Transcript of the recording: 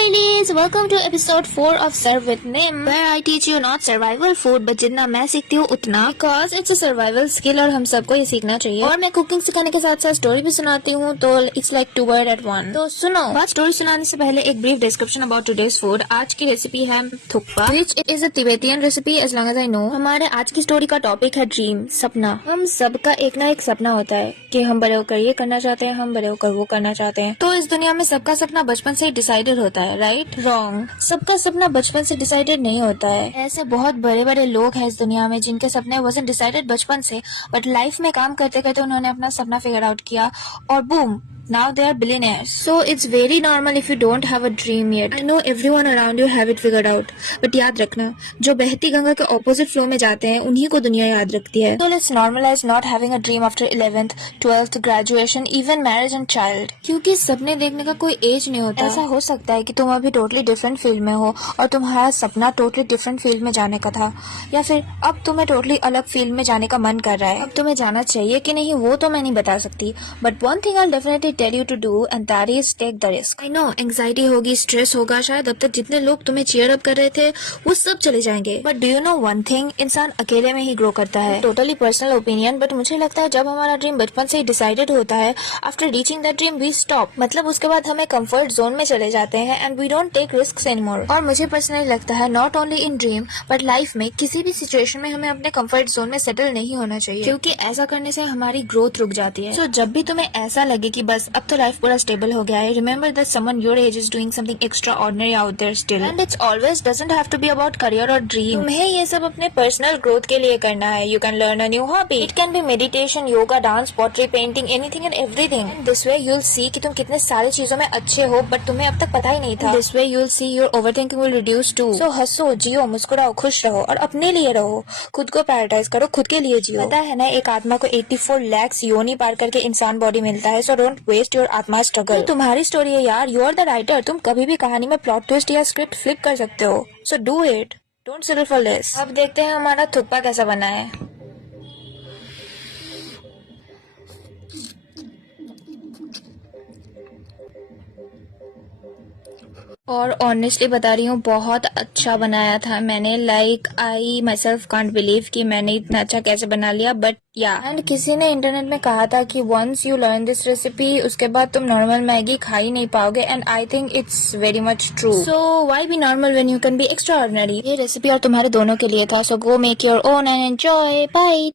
ladies, welcome to episode 4 of Serve with Nim, where I teach you not survival food, but जितना मैं सीखती हूँ उतना, because it's a survival skill और हम सबको ये सीखना चाहिए। और मैं कुकिंग सिखाने के साथ साथ स्टोरी भी सुनाती हूँ, तो it's like 2 birds at one। तो सुनो, बात स्टोरी सुनाने से पहले एक brief description about today's food. आज की रेसिपी है thukpa, which is a Tibetan recipe as long as I know। हमारे आज की स्टोरी का टॉपिक है ड्रीम, सपना। हम सबका एक ना एक सपना होता है कि हम बड़े होकर ये करना चाहते हैं, हम बड़े होकर वो करना चाहते हैं। तो इस दुनिया में सबका सपना बचपन से ही डिसाइडेड होता है, राइट? रॉन्ग। सबका सपना बचपन से डिसाइडेड नहीं होता है। ऐसे बहुत बड़े बड़े लोग हैं इस दुनिया में जिनके सपने wasn't डिसाइडेड बचपन से, बट लाइफ में काम करते करते उन्होंने अपना सपना फिगर आउट किया और boom, now they are billionaires. So it's very normal if you don't have a dream yet. I know everyone around you have it figured out, but याद रखना, जो बहती गंगा के ऑपोजिट फ्लो में जाते हैं उन्हीं को दुनिया याद रखती है। So let's normalize not having a dream after 11th, 12th, graduation, even marriage and child. क्योंकि सपने देखने का कोई एज नहीं होता। ऐसा हो सकता है कि तुम अभी टोटली डिफरेंट फील्ड में हो और तुम्हारा सपना टोटली डिफरेंट फील्ड में जाने का था, या फिर अब तुम्हें टोटली अलग फील्ड में जाने का मन कर रहा है। अब तुम्हें जाना चाहिए कि नहीं वो तो मैं नहीं बता सकती, but one thing I'll definitely tell you to do and that is take the risk. I know anxiety होगी, स्ट्रेस होगा, शायद अब तक जितने लोग तुम्हें चीयर अप कर रहे थे वो सब चले जाएंगे, but do you know one thing? इंसान अकेले में ही ग्रो करता है। टोटली पर्सनल ओपिनियन, बट मुझे लगता है जब हमारा ड्रीम बचपन से ही डिसाइडेड होता है, after reaching that dream we stop. मतलब उसके बाद हमें कंफर्ट जोन में चले जाते हैं and we don't take risk anymore. और मुझे पर्सनली लगता है not only in dream but life में किसी भी सिचुएशन में हमें अपने कंफर्ट जोन में सेटल नहीं होना चाहिए, क्योंकि ऐसा करने से हमारी ग्रोथ रुक जाती है। सो जब भी तुम्हें ऐसा लगे कि बस अब तो लाइफ पूरा स्टेबल हो गया है, remember that someone your age is doing something extraordinary out there still, and it's always doesn't have to be about career और ड्रीम। तुम्हें ये सब अपने पर्सनल ग्रोथ के लिए करना है। You can learn a new hobby, it can be meditation, yoga, dance, pottery, painting, anything and everything. This way you will सी कि तुम कितने सारी चीजों में अच्छे हो बट तुम्हें अब तक पता ही नहीं था। This way you will see your overthinking will reduce too. So हंसो, जियो, मुस्कुराओ, खुश रहो और अपने लिए रहो। खुद को प्रायोरिटाइज करो, खुद के लिए जियो। पता है ना, एक आत्मा को 84 लाख योनि पार करके इंसान बॉडी मिलता है। सो डोंट वेस्ट योर आत्मा स्ट्रगल। तुम्हारी स्टोरी है यार, यू आर द राइटर। तुम कभी भी कहानी में प्लॉट ट्विस्ट या स्क्रिप्ट फ्लिप कर सकते हो। So do it, don't settle for less. अब देखते हैं हमारा थुक्पा कैसा बना है। और ऑनेस्टली बता रही हूँ, बहुत अच्छा बनाया था मैंने। Like I my self can't believe कि मैंने इतना अच्छा कैसे बना लिया, बट या एंड किसी ने इंटरनेट में कहा था कि once you learn this recipe उसके बाद तुम नॉर्मल मैगी खा ही नहीं पाओगे, and I think it's very much true. So why be normal when you can be extraordinary. ये रेसिपी और तुम्हारे दोनों के लिए था, so go make your own and enjoy. Bye.